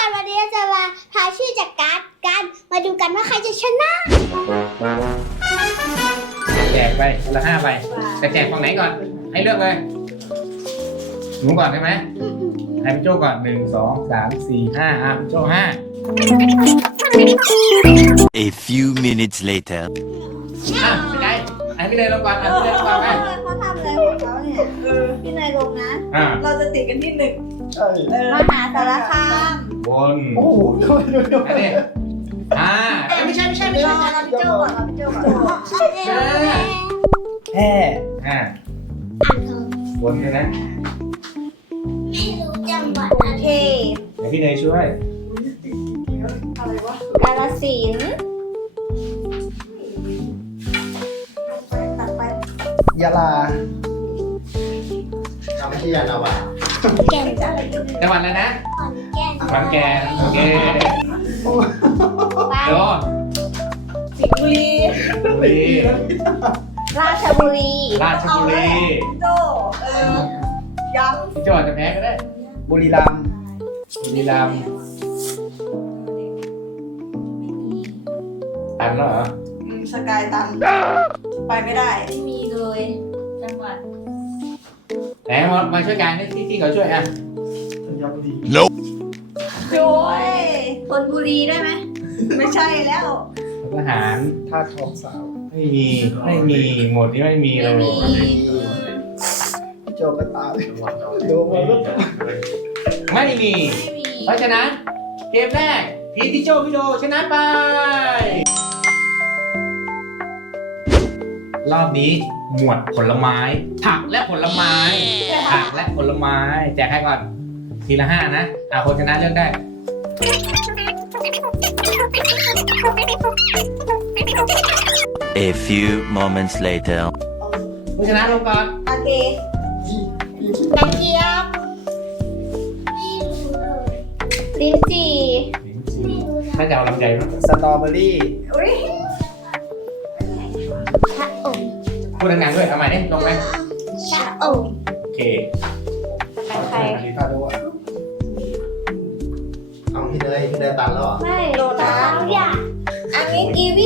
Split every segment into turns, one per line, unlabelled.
คนวันนี้จะมาทายชื่อจากการ์ดกันมาดูกันว่าใครจะชนะ
แจกไปคนละ5 ใบแต่แจกฝั่งไหนก่อน ให้เลือกเลยหนูก่อนได้ไหมให้พี่โจ้ก่อน1 2 3 4 5พี่โจ้5
A few minutes later.
ไม่ได้ให้พี่เลยลงก่อนพี่เลยลงก่อนไหม
เขาทำอะไรของเขาเนี่ยพี่นายลงนะ เราจะติดกันที่1มหาสารคาม
บน
โอ้โหดูดูดู
อันนี้ไม่ใช่
รอเราพี่โจ้ก่อนเราพี่โจ้ก่อน
แห่
บนเลยนะ
ไม่รู้จังหวัด
โอ
อะไร
เค
เดี๋ยวพี่เนยช่วย
อะไรวะกาฬสินธุ์ตัดไป
ยะลาไม่ใช่ยานาวา
แก่น
จะอะไรกัน
จังหวัดอะไรนะ
ขอนแก่น
ขอนแก่นโอเค
ไป
โดน
สิงห์บุรี
บุรี
ราชบุรี
ราชบุรี
พี่โจ้ย้
พี่โจ้อาจจะแพ้ก็ได้
บุรีรัมย์
บุรีรัมย์ตันแล้วเหรอ
ำสกายตันไปไม่ได้
ไม่มีเลยจังหวัด
ไหนมาช่วยกันที่เขาช่วยอ่ะ
ธัญบุรี
Nope.
โจ้ยธนบุรีได้ไหมไม่ใช่แล้ว
ทหาร
ท่าทองสาว
ไม่มีหมดนี้ไม่มีเลย
โจกระตายดูมันก็
ไม่มี
ไม่มี
เพราะฉะนั้นเกมแรกพีพี่โจพี่โดชนะไป รอบนี้หมวดผลไม้ ผักและผลไม้ผักและผลไม้แจกให้ก่อนทีละ5นะคนชนะเลือกได้
A few moments later.
ผู้ชนะลงก่อน
โอเค
กระเทียมไม่รู้เลย
ลิ้นจี่
ถ้าจะเอาลำไยมั้ง
สตรอเบอรี่
อุ้ย
ชะอม
พูดดังๆด้วยเอาใหม่ดิลงไหม
ชะอม
โอเค
ใคร
ตาดูอ่ะเอาพี่เนยตันแล้วอ่ะ
ไม่โลตั
สา
ส
วอย่าง
อันนี้กีวี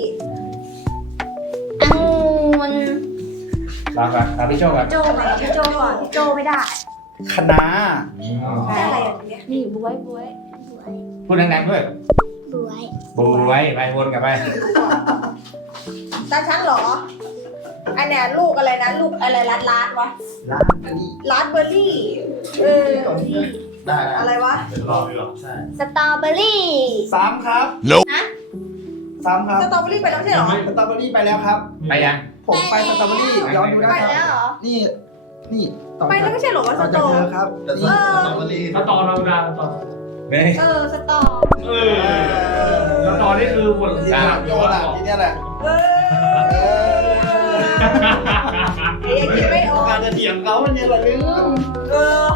องุ่น
ลาก่อนลาพี่โจก่อน
โจก่อนพี่โจก่อนพี่โจไม่ได้
คะน้า
ได้อะไรอย่างเงี้ย
นี่บวยบวย
พูดดังๆด้วย
บวย
บูไว้ไปวนกลับไป
ตาฉันเหรอ อันเนี้ยลูกอะไรนะลูกอะไรลัดวะ
ร้านอันนี้
ลัดเบอร์รี่
ได้
อะไรวะ
เป็นรอบเลยหรอใช่
สตรอเบอรี่
3ครับ
Nope.
3ครับ
สตรอเบอร์รี่ไปแล้วใช่เหรอ
สตรอเบอรี่ไปแล้วครับ
ไปยัง
ผมไปสตรอเบอรี่ย้อนดูได้
ไป
ค
แล้
รั
ว
บ
เหรอ
นี่ต่อ
ไปแล้วไม่ใช่เหรอวะส
ต่อ
ต
จาก
รอ
เธอครับนี่สตรอเบอรี่
สตอธรรมดาสตอ
เนี่ย
สตรอ
สตอนี่คือผล
ที่นี่โยนอ่ะที่นี่แหละ
ยังกินไม่ออก
การจะเถียงเขามันยังละลืม
เออ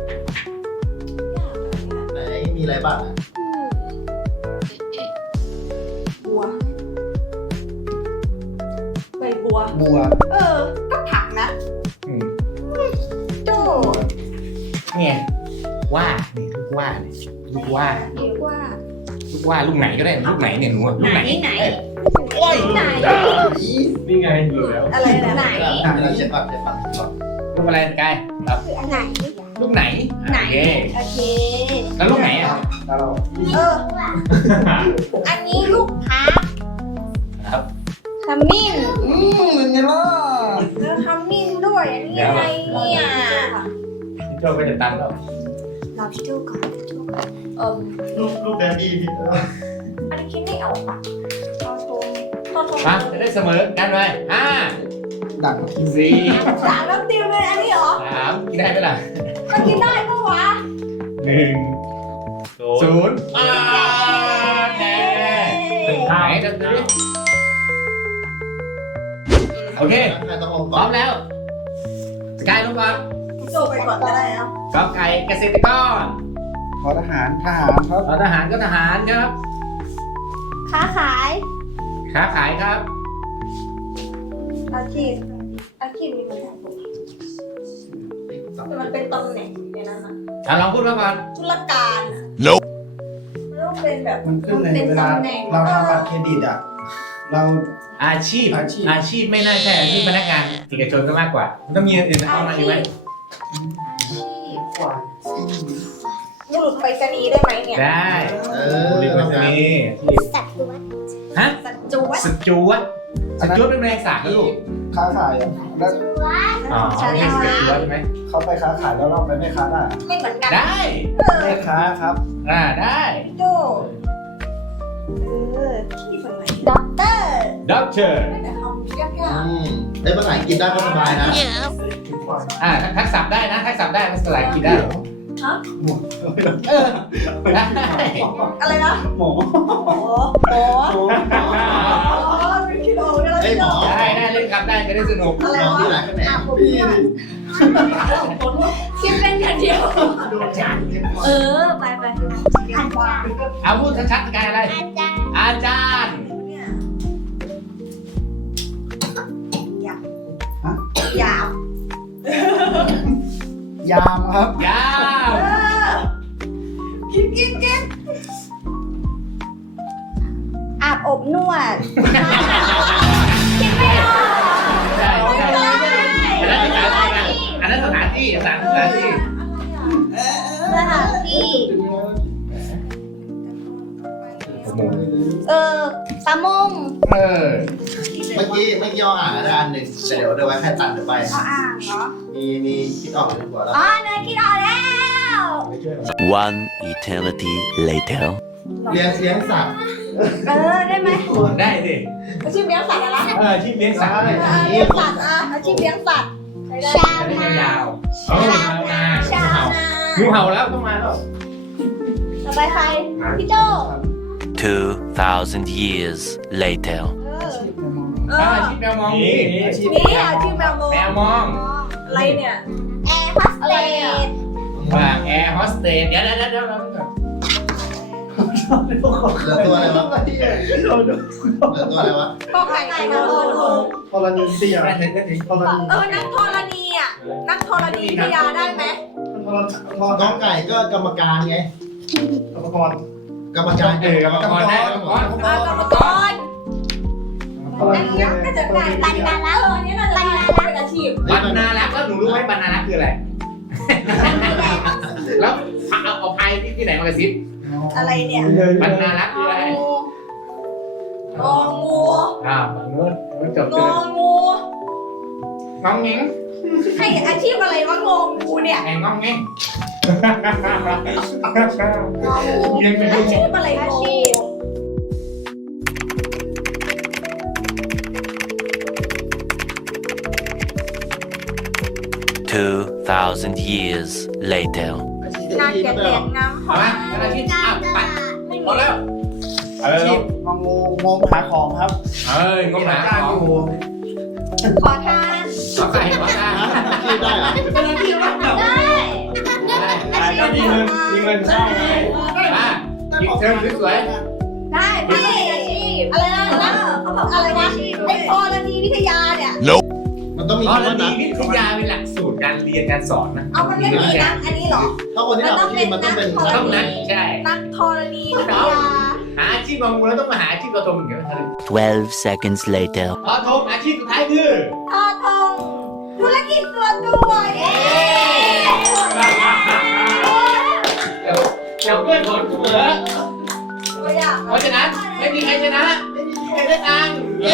ไหนมีอะไรบ้างอ่ะ
บัวใบบัว
บัว
ก็ผักนะ
อืม
โจ
เนี่ยว่านี่ลูกว่าเนี่ยลูกว่า
เรียกว่า
ลูกว่าลูกไหนก็ได้ลูกไหนเนี่ยหนูอะลูกไหน
ไหน
เอ้ย
ไหน
นี่ไงอยู่แล้ว
อะไรนะไหน
เราเช็ดก่อนเช็ดก่อน
ลูกอะไรกายครับ
ไหน
ลูกไหน
ไหน
โอเค
โอเค
แล้วลูกไหนอ่ะ
แล้วเรา
อันนี้ลูกพัก
ครับ
ขมิ้น
เป็นไงล่ะ
แล้วขมิ้นด้วยอันนี้อะไรเนี่ย
พี่โจก็จะตันแล้ว
เราพี่โจก่อน
ลูกแดนดี้พี่
อันนี้คิดไม่ออกอ่ะเราชมเราชม
มาจะได้เสมอกันไป
ดังที
4
สามน้ำติวเลยอันนี้เหรอ
3กินได้ไหมล่ะ
มันกินได้ปะวะ
1 0แน่ไหนจะดูดิโอเค
ต้องลง
พ
ก่
ร้
อ
อน มแล้วสกายลงก่อน
โจไปก่อนก็ได้เนาะ
กอไก่เกษตรกร
ขอทหารครับ
ทหารก็ทหารครับ
ค้าขาย
ค้าขายครับ
อาชีพมีปัญหามันเป็นตำแหน่งในนั้นอะ
ลองพูดมาก่อน
ธุรการ
Nope.
แบบ
มันขึ้นเลยเวลาเราทำบัตรเครดิตอ่ะ เรา
อาชีพไม่น่าใช่อาชีพพนักงานเอกชนก็มากกว่ามันต้องมีอย่างอื่นเข้ามาอีกไหม
บุรุษไปรษณีย์ได้ไหมเนี่ย
ได้บริษัทนี้
สัตว์ล้วน
ฮะ
สัจจุวัฒน์
สจวตเป็นแมลงสาบนะลูก
ค้าขายอ่ะแล้ว
อ๋อไม่ใช่สจวตใช่ไหม
เขาไปค้าขายแล้วเราไปไม่ค้าได้
ไม่เหมือนกัน
ได้
แม่ค้าครับ
ได้
โจที่ฝั่งไหน
ด็อกเตอร์
ด็อกเตอร์
แต่เขายาก
ได้ภาษาอังกฤษได้ก็สบายนะ
ทักษะได้นะทักษะได้ภาษาอังกฤษได้ได้
ๆอะไรนะ
หมอ
โอ้โหเป็นคิโลได้แล้วพี่โล
ได้เล่นครับได้จะได้สนุก
อะไรวะอาบผมนวดคิดเป็นอย่างเดียวไปอันว่า
เอาพูดชัดๆกันอะไร
อาจารย์
อาจารย์
เนี่ยหยาบ
ยามครับ
ยาว
กินอาบอบนวด
คิดไม่ออก
ได้อันนั้นสถานที่
สถานที่ประมง
เมื่อกี้อ่านได้อันหนึ่งแต่เดี๋ยวไว้ให้ตัดเดี๋ยวไป
เขาอ่างเหรอ
มีคิดออกดีกว่าแล้ว
อ๋อเนยคิดออกแล้ว
One eternity later.
เลี้ยงสัตว์
ได้ไหม
ได้สิ
อาชีพเลี้ยงสัตว์อะไร
ที่เลี้ยงสัตว์
เลี้ยงสัตว์อาชีพเลี้ยงสัตว์
ชาว
จะได้
นาย
าวๆ
ชาวนา
งูเห่าแล้วต้องมาแล้ว
ต่อไปใครพี่โจ
2,000 years later.
อาชีพแมวมองนี่
นี่อาชีพแมวมอง
แมวมอง
อะไรเนี่ย
แอร์โฮสเตส
แอร์โฮสเตสเดี๋ยว
เหลือตัวอะไรวะเหลือตัวอะไรวะ
ก็ไก่นอน
ธรณีวิทยาธรณี
นักธรณีอ่ะนักธรณีวิทยาได้ไหม
น้องไก่ก็กรรมการไงกรรมการ
กรรมการได้กรรมการ
กรรมกรอันนี้ก็จะได้บรรณารักษ์อันนี้น่าจะได้เป็นอาชีพ
บรรณารักษ์แล้วหนูรู้ไหมบรรณารักษ์คืออะไร แล้วเอาไพ่ที่ไหนมากระซิบ
อะไรเนี่ย
บรรณารักษ์คืออะไร
งองู
มันจบ
ง
เล
อย งู
งองเง้ง
ให้อาชีพอะไรวะงองูเนี่ย
ไอ้งองเง้ง
อาชีพอะไรอาชีพ
2,000 years later.
นาเกลียดแดงน้ำหอ
เอา
ม
ไหมอาชีพไปพอแล้ว
อาชีพงมหาของครับ
งมหาของ
ขอทาน
ขอไก่ขอไก่
อาชีพได้เหรอ
เป็นอาชีพว่า
ได้
ก็มีเงินเข้าไง
มายิงเชิญสวย
ได้พี่อาชีพอะไรนะเขาบอกอะไรวะไอ้ธรณีวิทยาเนี่ย
มันต้องมี
อ๋อ
คำ
แล้ว
ว่า
มี
นัก
วิทยาเป็นหลักสูตรการเรียนการสอนนะ
เอามันไม่มีนักอันนี้หรอ
ถ้าคนที่ทำอาชีพมันต้องเป็น
ต้องนั้นใช่
นักธรณีวิทยา
หาอาชีพบางมูแล้วต้องมาหาอาชีพกระทงเหมือนกัน
12 seconds later.
กระทงอาชีพสุดท้ายคือ
ทอทงธุรกิจส่วนตัวเย้
เดี๋ยวเพื่อนผลเสมอ
ตัวอย่าง
เพราะฉะนั้นไม่มีใครชนะไม่มีใครได้ตังค์เย้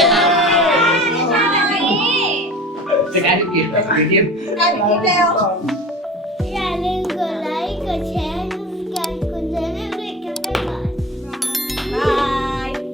จะกลายเป็นกิจหรือกิน
กลายเป็นคลิปเร็ว
อย่าลืมกดไลค์กดแชร์